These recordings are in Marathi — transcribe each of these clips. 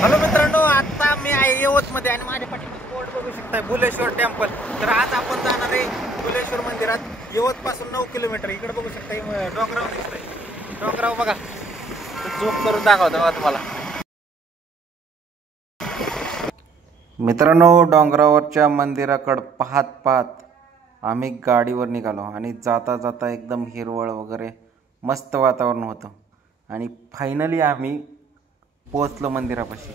हॅलो मित्रांनो, आता मी आहे यवतमध्ये आणि माझ्या पाठीमागे बोर्ड बघू शकताय बुलेश्वर टेम्पल. तर आज आपण जाणार आहे बुलेश्वर मंदिरात. यवत पासून 9 किलोमीटर. इकडे बघू शकताय डोंगराव दिसतोय. डोंगराव बघा, झूम करून दाखवतो बघा तुम्हाला. मित्रांनो, डोंगरावरच्या मंदिराकडे पाहत पाहत आम्ही गाडीवर निघालो आणि जाता जाता एकदम हिरवळ वगैरे मस्त वातावरण होतं आणि फायनली आम्ही पोहोचलो मंदिरापाशी.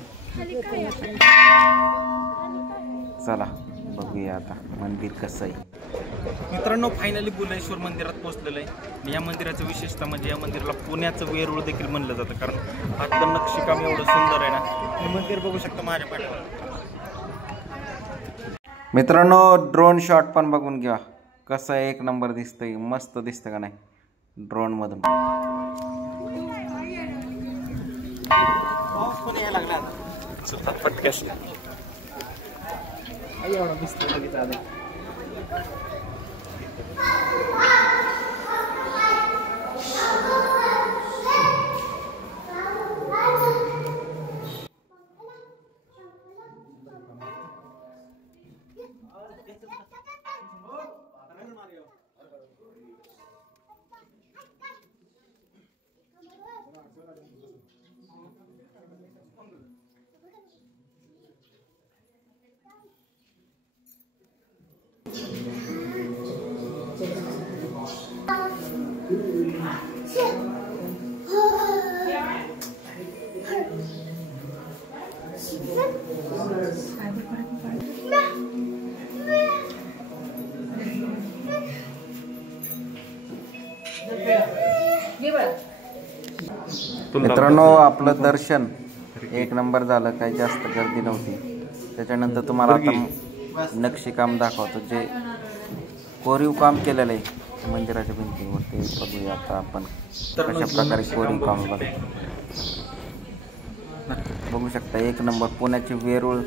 चला बघूया आता मंदिर कसं आहे. मित्रांनो, फायनली बुलेश्वर मंदिरात पोहोचलेलं आहे. या मंदिराचं विशेषता म्हणजे या मंदिराला पुण्याचं वेरूळ देखील म्हणलं जातं, कारण आतलं नक्षीकाम एवढं सुंदर आहे ना. हे मंदिर बघू शकता माझ्या पाठीवर. मित्रांनो, ड्रोन शॉट पण बघून घ्या कसं एक नंबर दिसतंय. मस्त दिसतं का नाही ड्रोन मधून. पाऊस पण यायला लागला आता पटकस. एवढा दिसतोय लगेच आला. मित्रांनो, आपलं दर्शन एक नंबर झालं. काही जास्त गर्दी नव्हती. त्याच्यानंतर तुम्हाला आता नक्षीकाम दाखवतो, जे कोरीव काम केलेलं आहे मंदिराच्या भिंतीवर. ते बघूया आता आपण कशा प्रकारे कोरीव काम बघू शकता. एक नंबर पुण्याचे वेरूळ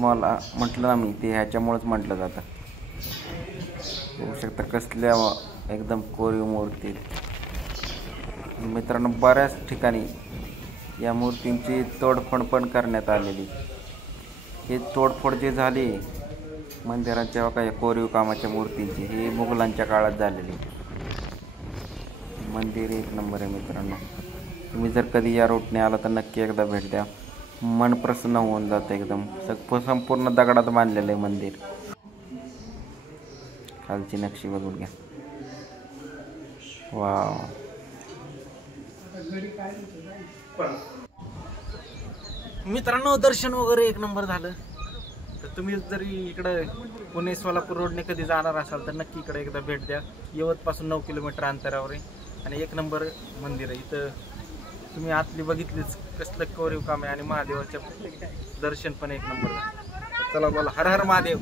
मला म्हटलं ना मी, ते ह्याच्यामुळेच म्हटलं जातं. बघू शकता कसल्या एकदम कोरीव मूर्ती. मित्रांनो, बऱ्याच ठिकाणी या मूर्तींची तोडफोड पण करण्यात आलेली. हे तोडफोड जे झाली मंदिराच्या काही कोरीव कामाच्या मूर्तींची, ही मुघलांच्या काळात झालेली. मंदिर एक नंबर आहे मित्रांनो. तुम्ही जर कधी या रूटने आला तर नक्की एकदा भेट द्या. मन प्रसन्न होऊन जातं एकदम. संपूर्ण दगडात बांधलेलं आहे मंदिर. खालची नक्षी बघून घ्या. वाव. मित्रांनो, दर्शन वगैरे एक नंबर झालं. तर तुम्ही जरी इकडे पुणे सोलापूर रोडने कधी जाणार असाल तर नक्की इकडे एकदा भेट द्या. यवत पासून 9 किलोमीटर अंतरावर आहे आणि एक नंबर मंदिर आहे. इथं तुम्ही आतली बघितलीच कसलं कोरीव काम आहे आणि महादेवाचं दर्शन पण एक नंबर. चला बोला, हर हर महादेव.